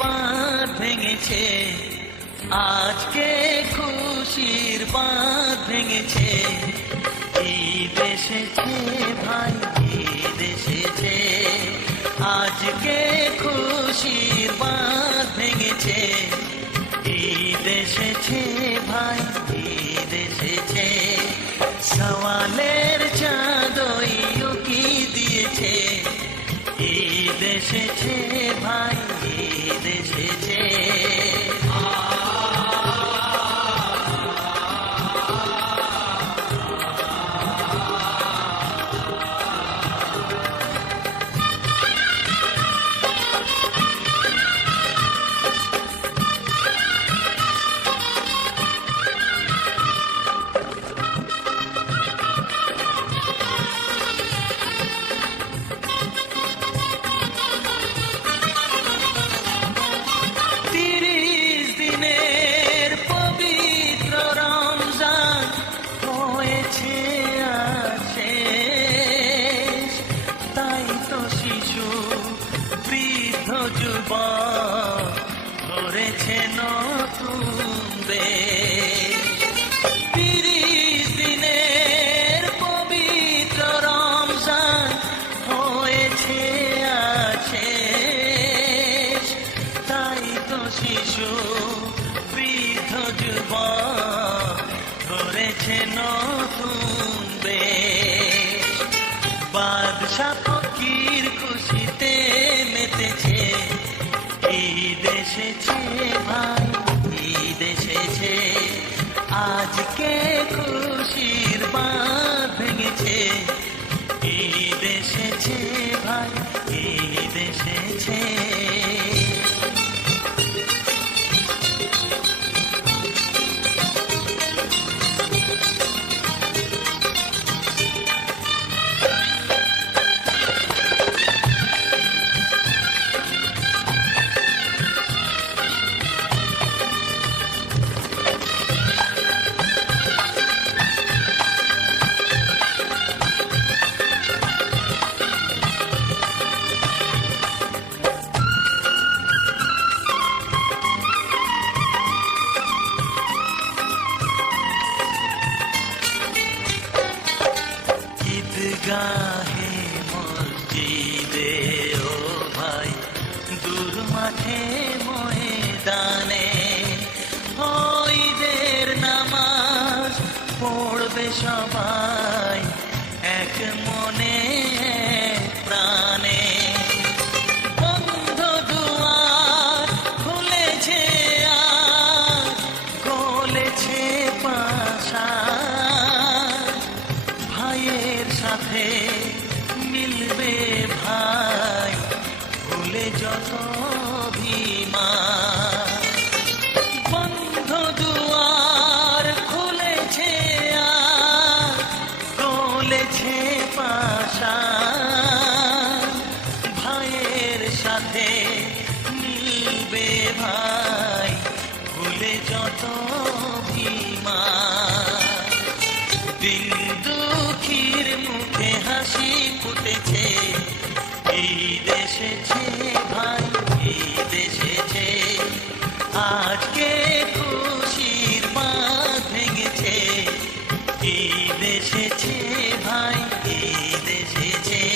বাঁধ ভেঙেছে, আজকে খুশির বাঁধ ভেঙেছে। ঈদ এসেছে ভাই, ঈদ এসেছে, আজকে খুশির বাঁধ ভেঙেছে। ঈদ এসেছে ভাই, ঈদ এসেছে, সওয়ালের চাঁদ কি দিয়েছে। ঈদ এসেছে ভাই, ঈদ এসেছে। ধরেছে নতুন দেশ। ৩০ দিনের পবিত্র রমজান হয়েছে শেষ, তাই তো শিশু বৃদ্ধ যুবক ধরেছে নতুন দেশ। বাদশা ফকির খুশিতে মেতেছে। ঈদ এসেছে ভাই, ঈদ এসেছে, আজকে খুশির বাঁধ ভেঙেছে। ঈদ এসেছে ভাই, ঈদ এসেছে। গাহে মসজিদে ও ভাই, দূর মাঠে ময়দানে ও ঈদের নামাজ পড়বে সবাই এক মনে প্রাণে। বন্ধ দুয়ার খুলেছে আর গলেছে পাশা, ভাইয়ের সাথে মিলবে ভাই ভুলে যত অভিমান। বন্ধ দুয়ার খুলেছে আর গলেছে পাশা, ভাইয়ের সাথে মিলবে ভাই ভুলে যত অভিমান। দিন দুঃখীর মুখে হাসি ফুটেছে। ঈদ এসেছে ভাই, ঈদ এসেছে, আজকে